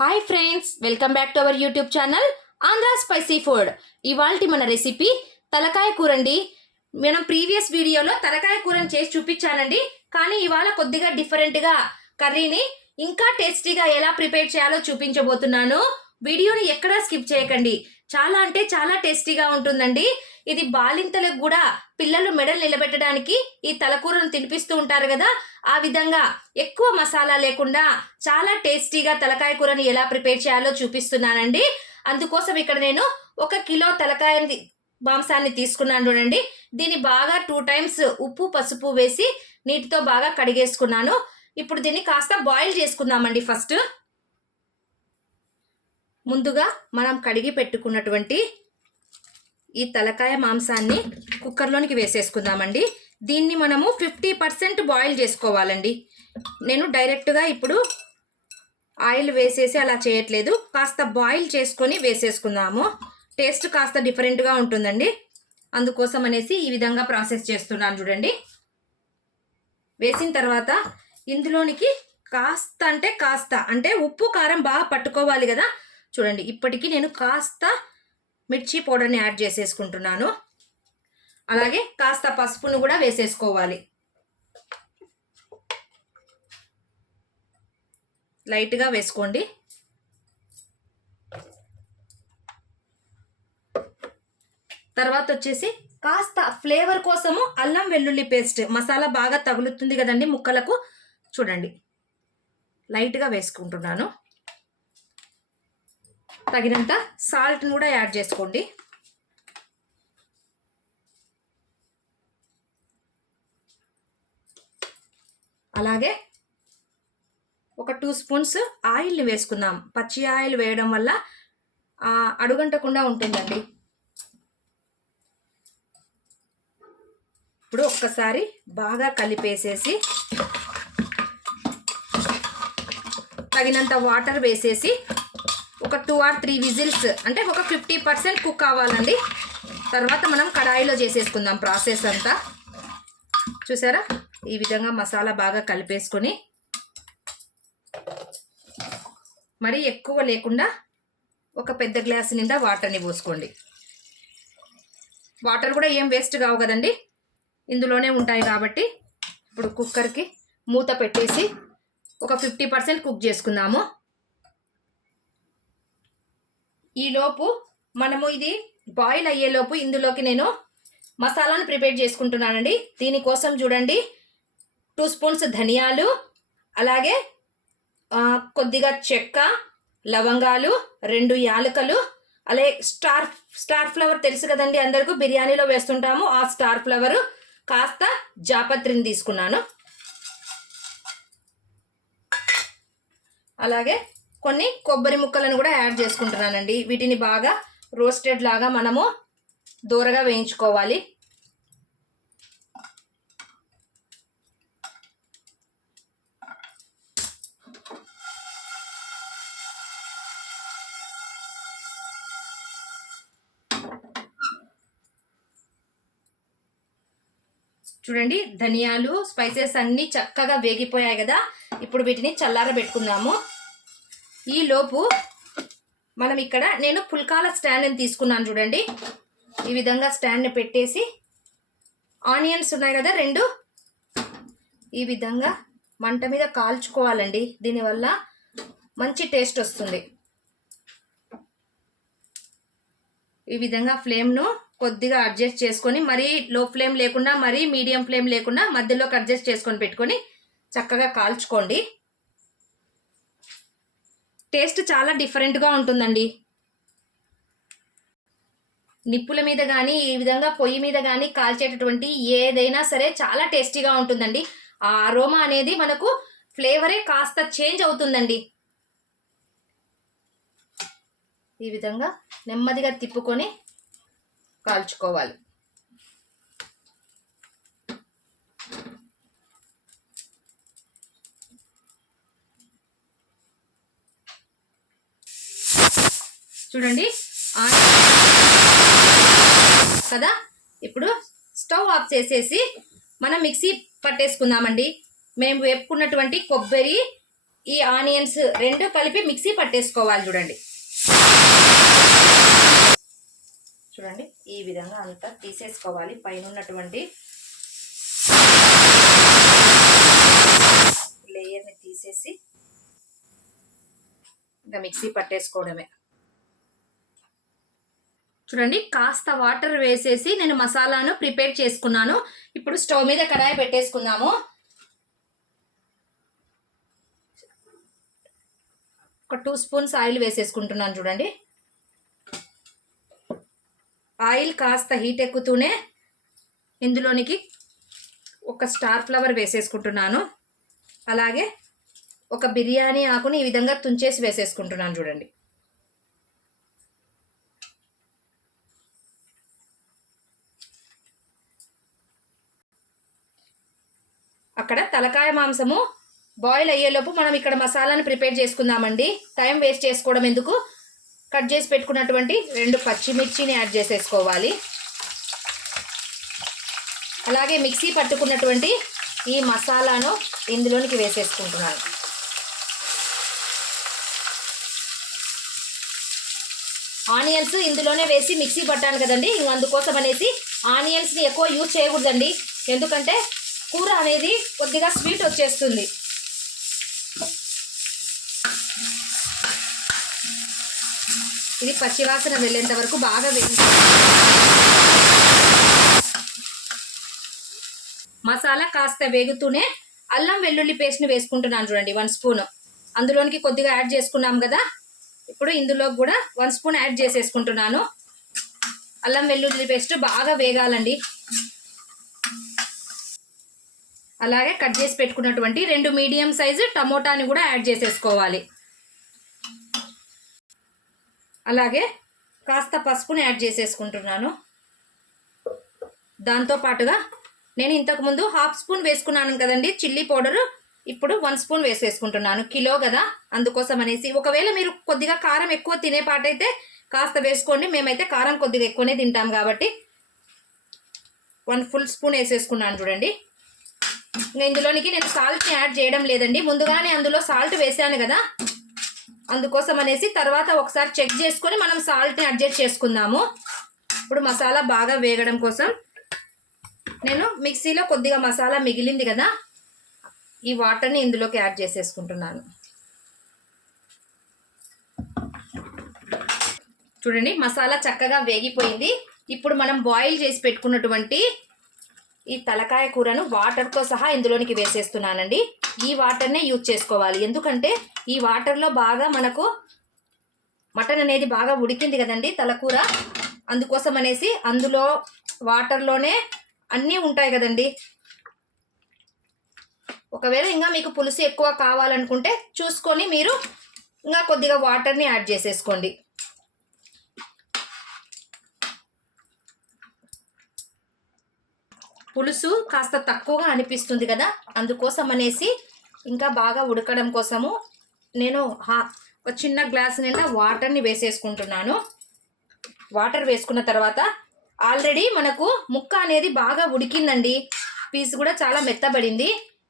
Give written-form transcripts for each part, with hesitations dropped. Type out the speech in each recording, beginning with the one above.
Hi friends, welcome back to our YouTube channel Andhra spicy food. ఇవాల్టి మన recipe తలకాయ కూర అండి. మనం ప్రీవియస్ వీడియోలో తలకాయ కూరని చేసి చూపించానండి, కానీ ఇవాళ కొద్దిగా డిఫరెంట్గా కర్రీని ఇంకా టేస్టీగా ఎలా ప్రిపేర్ చేయాలో చూపించబోతున్నాను. వీడియోని ఎక్కడా స్కిప్ చేయకండి. చాలా అంటే చాలా టేస్టీగా ఉంటుందండి. ఇది బాలింతలకు కూడా పిల్లలు మెడలు నిలబెట్టడానికి ఈ తలకూరను తినిపిస్తూ ఉంటారు కదా, ఆ విధంగా ఎక్కువ మసాలా లేకుండా చాలా టేస్టీగా తలకాయ కూరని ఎలా ప్రిపేర్ చేయాలో చూపిస్తున్నానండి. అందుకోసం ఇక్కడ నేను 1 కిలో తలకాయ మాంసాన్ని తీసుకున్నాను చూడండి. దీన్ని బాగా 2 టైమ్స్ ఉప్పు పసుపు వేసి నీటితో బాగా కడిగేసుకున్నాను. ఇప్పుడు దీన్ని కాస్త బాయిల్ చేసుకుందామండి. ఫస్ట్ ముందుగా మనం కడిగి పెట్టుకున్నటువంటి ఈ తలకాయ మాంసాన్ని కుక్కర్లోనికి వేసేసుకుందామండి. దీన్ని మనము 50% బాయిల్ చేసుకోవాలండి. నేను డైరెక్ట్గా ఇప్పుడు ఆయిల్ వేసేసి అలా చేయట్లేదు, కాస్త బాయిల్ చేసుకొని వేసేసుకుందాము. టేస్ట్ కాస్త డిఫరెంట్గా ఉంటుందండి, అందుకోసం అనేసి ఈ విధంగా ప్రాసెస్ చేస్తున్నాను చూడండి. వేసిన తర్వాత ఇందులోనికి కాస్త అంటే ఉప్పు కారం బాగా పట్టుకోవాలి కదా. చూడండి, ఇప్పటికీ నేను కాస్త మిర్చి పౌడర్ని యాడ్ చేసేసుకుంటున్నాను. అలాగే కాస్త పసుపును కూడా వేసేసుకోవాలి. లైట్గా వేసుకోండి. తర్వాత వచ్చేసి కాస్త ఫ్లేవర్ కోసము అల్లం వెల్లుల్లి పేస్ట్ మసాలా బాగా తగులుతుంది కదండి ముక్కలకు. చూడండి, లైట్గా వేసుకుంటున్నాను. తగినంత సాల్ట్ని కూడా యాడ్ చేసుకోండి. అలాగే ఒక 2 స్పూన్స్ ఆయిల్ని వేసుకుందాం. పచ్చి ఆయిల్ వేయడం వల్ల అడుగంటకుండా ఉంటుందండి. ఇప్పుడు ఒక్కసారి బాగా కలిపేసేసి తగినంత వాటర్ వేసేసి ఒక 2 or 3 విజిల్స్, అంటే ఒక 50% కుక్ కావాలండి. తర్వాత మనం కడాయిలో చేసేసుకుందాం ప్రాసెస్ అంతా. చూసారా, ఈ విధంగా మసాలా బాగా కలిపేసుకొని మరీ ఎక్కువ లేకుండా ఒక పెద్ద గ్లాస్ నిండా వాటర్ని పోసుకోండి. వాటర్ కూడా ఏం వేస్ట్ కావు కదండి, ఇందులోనే ఉంటాయి కాబట్టి. ఇప్పుడు కుక్కర్కి మూత పెట్టేసి ఒక 50% కుక్ చేసుకుందాము. ఈలోపు మనము ఇది బాయిల్ అయ్యేలోపు ఇందులోకి నేను మసాలాను ప్రిపేర్ చేసుకుంటున్నానండి. దీనికోసం చూడండి, 2 స్పూన్స్ ధనియాలు, అలాగే కొద్దిగా చెక్క, లవంగాలు, 2 యాలకులు, అలాగే స్టార్ ఫ్లవర్ తెలుసు కదండి అందరికీ, బిర్యానీలో వేస్తుంటాము ఆ స్టార్ ఫ్లవర్, కాస్త జాపత్రిని తీసుకున్నాను. అలాగే కొన్ని కొబ్బరి ముక్కలను కూడా యాడ్ చేసుకుంటున్నానండి. వీటిని బాగా రోస్టెడ్ లాగా మనము దూరగా వేయించుకోవాలి. చూడండి, ధనియాలు స్పైసెస్ అన్నీ చక్కగా వేగిపోయాయి కదా. ఇప్పుడు వీటిని చల్లారబెట్టుకుందాము. ఈలోపు మనం ఇక్కడ నేను పుల్కాల స్టాండ్ని తీసుకున్నాను చూడండి. ఈ విధంగా స్టాండ్ని పెట్టేసి ఆనియన్స్ ఉన్నాయి కదా 2, ఈ విధంగా మంట మీద కాల్చుకోవాలండి. దీనివల్ల మంచి టేస్ట్ వస్తుంది. ఈ విధంగా ఫ్లేమ్ను కొద్దిగా అడ్జస్ట్ చేసుకొని, మరీ లో ఫ్లేమ్ లేకుండా మరీ మీడియం ఫ్లేమ్ లేకుండా మధ్యలోకి అడ్జస్ట్ చేసుకొని పెట్టుకొని చక్కగా కాల్చుకోండి. టేస్ట్ చాలా డిఫరెంట్గా ఉంటుందండి. నిప్పుల మీద కానీ ఈ విధంగా పొయ్యి మీద కానీ కాల్చేటటువంటి ఏదైనా సరే చాలా టేస్టీగా ఉంటుందండి. ఆ అరోమా అనేది మనకు ఫ్లేవరే కాస్త చేంజ్ అవుతుందండి. ఈ విధంగా నెమ్మదిగా తిప్పుకొని కాల్చుకోవాలి. చూడండి కదా. ఇప్పుడు స్టవ్ ఆఫ్ చేసేసి మనం మిక్సీ పట్టేసుకుందామండి. మేము వేపుకున్నటువంటి కొబ్బరి, ఈ ఆనియన్స్ రెండు కలిపి మిక్సీ పట్టేసుకోవాలి. చూడండి ఈ విధంగా అంతా తీసేసుకోవాలి. పైన ఉన్నటువంటి లేయర్ని తీసేసి ఇంకా మిక్సీ పట్టేసుకోవడమే. చూడండి కాస్త వాటర్ వేసేసి నేను మసాలాను ప్రిపేర్ చేసుకున్నాను. ఇప్పుడు స్టవ్ మీద కడాయి పెట్టేసుకుందాము. ఒక 2 స్పూన్స్ ఆయిల్ వేసేసుకుంటున్నాను. చూడండి ఆయిల్ కాస్త హీట్ ఎక్కుతూనే ఇందులోనికి ఒక స్టార్ ఫ్లవర్ వేసేసుకుంటున్నాను. అలాగే ఒక బిర్యానీ ఆకుని ఈ విధంగా తుంచేసి వేసేసుకుంటున్నాను. చూడండి అక్కడ తలకాయ మాంసము బాయిల్ అయ్యేలోపు మనం ఇక్కడ మసాలాను ప్రిపేర్ చేసుకుందామండి. టైం వేస్ట్ చేసుకోవడం ఎందుకు. కట్ చేసి పెట్టుకున్నటువంటి 2 పచ్చిమిర్చిని యాడ్ చేసేసుకోవాలి. అలాగే మిక్సీ పట్టుకున్నటువంటి ఈ మసాలాను ఇందులోనికి వేసేసుకుంటున్నాను. ఆనియన్స్ ఇందులోనే వేసి మిక్సీ పట్టాను కదండి. అందుకోసం అనేసి ఆనియన్స్ని ఎక్కువ యూజ్ చేయకూడదండి. ఎందుకంటే కూర అనేది కొద్దిగా స్వీట్ వచ్చేస్తుంది. ఇది పచ్చివాసన వెళ్ళేంత వరకు బాగా మసాలా కాస్త వేగుతూనే అల్లం వెల్లుల్లి పేస్ట్ని వేసుకుంటున్నాను. చూడండి 1 స్పూన్ అందులోనికి కొద్దిగా యాడ్ చేసుకున్నాం కదా. ఇప్పుడు ఇందులో కూడా 1 స్పూన్ యాడ్ చేసేసుకుంటున్నాను. అల్లం వెల్లుల్లి పేస్ట్ బాగా వేగాలండి. అలాగే కట్ చేసి పెట్టుకున్నటువంటి 2 మీడియం సైజు టమోటాని కూడా యాడ్ చేసేసుకోవాలి. అలాగే కాస్త పసుపుని యాడ్ చేసేసుకుంటున్నాను. దాంతో పాటుగా నేను ఇంతకుముందు 1/2 స్పూన్ వేసుకున్నాను కదండి చిల్లీ పౌడరు. ఇప్పుడు 1 స్పూన్ వేసేసుకుంటున్నాను. కిలో కదా అందుకోసం అనేసి. ఒకవేళ మీరు కొద్దిగా కారం ఎక్కువ తినే పాటైతే కాస్త వేసుకోండి. మేమైతే కారం కొద్దిగా ఎక్కువనే తింటాం కాబట్టి 1 ఫుల్ స్పూన్ వేసేసుకున్నాను. చూడండి ఇందులోనికి నేను సాల్ట్ని యాడ్ చేయడం లేదండి. ముందుగానే అందులో సాల్ట్ వేసాను కదా. అందుకోసం అనేసి తర్వాత ఒకసారి చెక్ చేసుకొని మనం సాల్ట్ని అడ్జస్ట్ చేసుకుందాము. ఇప్పుడు మసాలా బాగా వేగడం కోసం నేను మిక్సీలో కొద్దిగా మసాలా మిగిలింది కదా, ఈ వాటర్ని ఇందులోకి యాడ్ చేసేసుకుంటున్నాను. చూడండి మసాలా చక్కగా వేగిపోయింది. ఇప్పుడు మనం బాయిల్ చేసి పెట్టుకున్నటువంటి ఈ తలకాయ కూరను వాటర్తో సహా ఇందులోనికి వేసేస్తున్నానండి. ఈ వాటర్నే యూజ్ చేసుకోవాలి. ఎందుకంటే ఈ వాటర్లో బాగా మనకు మటన్ అనేది బాగా ఉడికింది కదండి తలకూర. అందుకోసం అనేసి అందులో వాటర్లోనే అన్నీ ఉంటాయి కదండి. ఒకవేళ ఇంకా మీకు పులుసు ఎక్కువ కావాలనుకుంటే చూసుకొని మీరు ఇంకా కొద్దిగా వాటర్ని యాడ్ చేసేసుకోండి. పులుసు కాస్త తక్కువగా అనిపిస్తుంది కదా, అందుకోసం అనేసి ఇంకా బాగా ఉడకడం కోసము నేను ఒక చిన్న గ్లాస్ నిండా వాటర్ని వేసేసుకుంటున్నాను. వాటర్ వేసుకున్న తర్వాత ఆల్రెడీ మనకు ముక్క అనేది బాగా ఉడికిందండి. పీస్ కూడా చాలా మెత్తబడింది.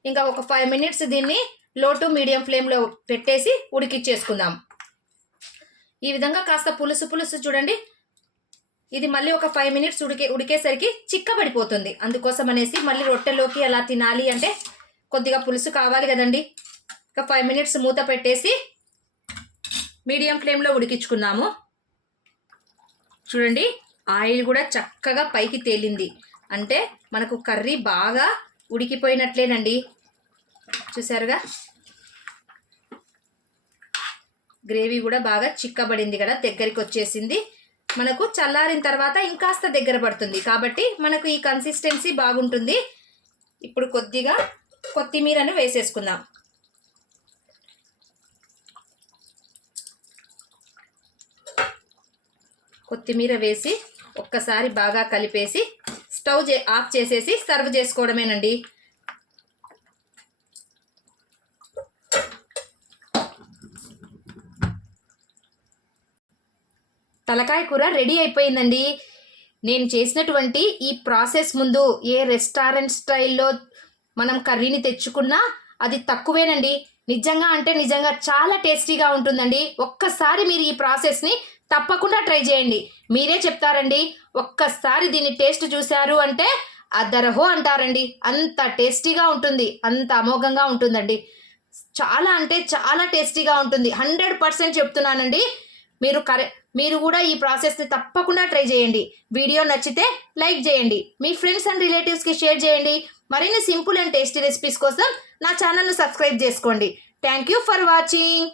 ఇంకా ఒక 5 మినిట్స్ దీన్ని లో టు మీడియం ఫ్లేమ్లో పెట్టేసి ఉడికిచ్చేసుకుందాం. ఈ విధంగా కాస్త పులుసు చూడండి. ఇది మళ్ళీ ఒక 5 మినిట్స్ ఉడికేసరికి చిక్కబడిపోతుంది. అందుకోసం అనేసి మళ్ళీ రొట్టెలోకి అలా తినాలి అంటే కొద్దిగా పులుసు కావాలి కదండి. ఒక 5 మినిట్స్ మూత పెట్టేసి మీడియం ఫ్లేమ్లో ఉడికించుకున్నాము. చూడండి ఆయిల్ కూడా చక్కగా పైకి తేలింది. అంటే మనకు కర్రీ బాగా ఉడికిపోయినట్లేనండి. చూసారుగా గ్రేవీ కూడా బాగా చిక్కబడింది కదా, దగ్గరికి వచ్చేసింది. మనకు చల్లారిన తర్వాత ఇంకాస్త దగ్గర పడుతుంది కాబట్టి మనకు ఈ కన్సిస్టెన్సీ బాగుంటుంది. ఇప్పుడు కొద్దిగా కొత్తిమీరను వేసేసుకుందాం. కొత్తిమీర వేసి ఒక్కసారి బాగా కలిపేసి స్టవ్ ఆఫ్ చేసేసి సర్వ్ చేసుకోవడమేనండి. తలకాయ కూర రెడీ అయిపోయిందండి. నేను చేసినటువంటి ఈ ప్రాసెస్ ముందు ఏ రెస్టారెంట్ స్టైల్లో మనం కర్రీని తెచ్చుకున్నా అది తక్కువేనండి. నిజంగా అంటే నిజంగా చాలా టేస్టీగా ఉంటుందండి. ఒక్కసారి మీరు ఈ ప్రాసెస్ని తప్పకుండా ట్రై చేయండి. మీరే చెప్తారండి, ఒక్కసారి దీన్ని టేస్ట్ చూశారు అంటే అద్దరహో అంటారండి. అంత టేస్టీగా ఉంటుంది, అంత అమోఘంగా ఉంటుందండి. చాలా అంటే చాలా టేస్టీగా ఉంటుంది. 100% చెప్తున్నానండి. మీరు కూడా ఈ ప్రాసెస్ని తప్పకుండా ట్రై చేయండి. వీడియో నచ్చితే లైక్ చేయండి, మీ ఫ్రెండ్స్ అండ్ రిలేటివ్స్కి షేర్ చేయండి. మరిన్ని సింపుల్ అండ్ టేస్టీ రెసిపీస్ కోసం నా ఛానల్ను సబ్స్క్రైబ్ చేసుకోండి. Thank you for watching.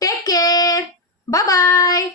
Take care. Bye.